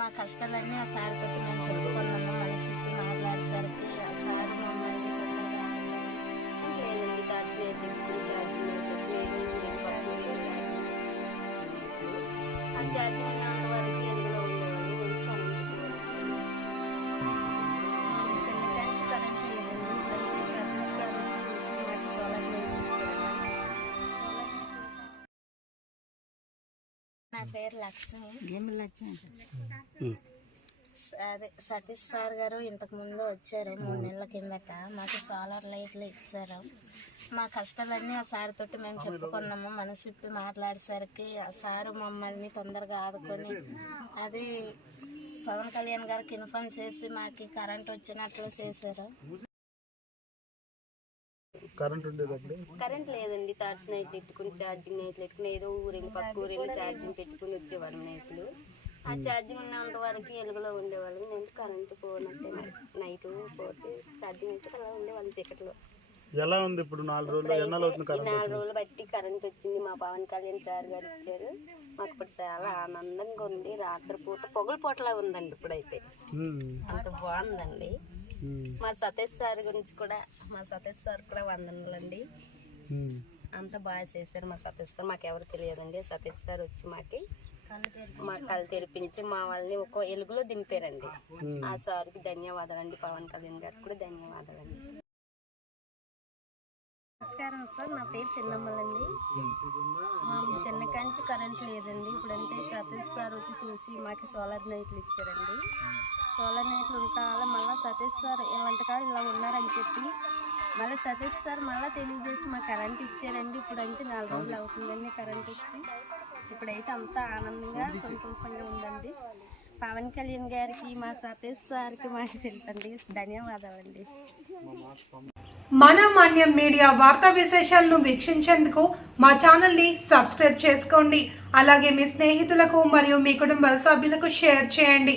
మా కష్టాలన్నీ ఆ సార్ సార్తో మేము చెప్పుకున్నాము మనసిప్పి మాట్లాడేసరికి నా పేరు లక్ష్మి. అదే సతీష్ సార్ గారు ఇంతకు ముందు వచ్చారు మూడు నెలల కిందట. మాకు సోలార్ లైట్లు ఇచ్చారు. మా కష్టాలన్నీ ఆ సార్ తోటి మేము చెప్పుకున్నాము. మనసు ఇప్పి మాట్లాడేసరికి ఆ సారు మమ్మల్ని తొందరగా ఆదుకొని అది పవన్ కళ్యాణ్ గారికి ఇన్ఫార్మ్ చేసి మాకు కరెంట్ వచ్చినట్లు చేశారు. కరెంట్ ఉండేది అప్పుడు కరెంట్ లేదండి. టార్చ్ నైట్లు పెట్టుకుని ఛార్జింగ్ నైట్లు పెట్టుకుని ఏదో ఊరెళ్ళి పక్క ఊరెళ్ళి ఛార్జింగ్ పెట్టుకుని వచ్చేవాళ్ళం నైట్లు. ఆ ఛార్జింగ్ ఉన్నంత వరకు ఎలుగులో ఉండేవాళ్ళం. నేను కరెంటు పోనట్టే నైట్ పోతే ఛార్జింగ్ అయితే అలా ఉండేవాళ్ళం చీకట్లో. ఎలా ఉంది ఇప్పుడు నాలుగు రోజులు? ఎన్నాళ్ళు అవుతుంది కరెంట్ నాలుగు రోజులు బట్టి కరెంట్ వచ్చింది. మా పవన్ కళ్యాణ్ సార్ గారు ఇచ్చారు. మాకు ఇప్పుడు చాలా ఆనందంగా ఉంది. రాత్రిపూట పొగల పూటలా ఉందండి ఇప్పుడైతే. అంత బాగుందండి. మా సతీష్ సార్ గురించి కూడా మా సతీష్ సార్ కూడా వందనలండి. అంతా బాగా చేశారు మా సతీష్ సార్. మాకు ఎవరు తెలియదండి. సతీష్ సార్ వచ్చి మాకి మా కళ్ళు తెరిపించి మా వాళ్ళని ఒక ఎలుగులో దింపారండి. ఆ సార్కి ధన్యవాదాలండి. పవన్ కళ్యాణ్ గారికి కూడా ధన్యవాదాలండి. నమస్కారం సార్. నా పేరు చిన్నమ్మలండి. మా చిన్న కంచి కరెంట్ లేదండి. ఇప్పుడంటే సతీష్ సార్ వచ్చి చూసి మాకు సోలార్ నైట్లు ఇచ్చారండి. సోలని నైట్లు ఉంటా మళ్ళీ సతీష్ సార్ ఇలాంటి కాదు ఇలా ఉన్నారని చెప్పి మళ్ళీ సతీష్ సార్ మళ్ళీ తెలియజేసి మా కరెంట్ ఇచ్చారండి. ఇప్పుడంటే నాలుగు రోజులు అవుతుందండి కరెంట్ ఇచ్చి. ఇప్పుడైతే అంతా ఆనందంగా సంతోషంగా ఉందండి. పవన్ కళ్యాణ్ గారికి మా సతీష్ సార్కి మాకు తెలుసండి. ధన్యవాదాలండి. మన మాన్యం మీడియా వార్తా విశేషాలను వీక్షించేందుకు మా ఛానల్ని సబ్స్క్రైబ్ చేసుకోండి. అలాగే మీ స్నేహితులకు మరియు మీ కుటుంబ సభ్యులకు షేర్ చేయండి.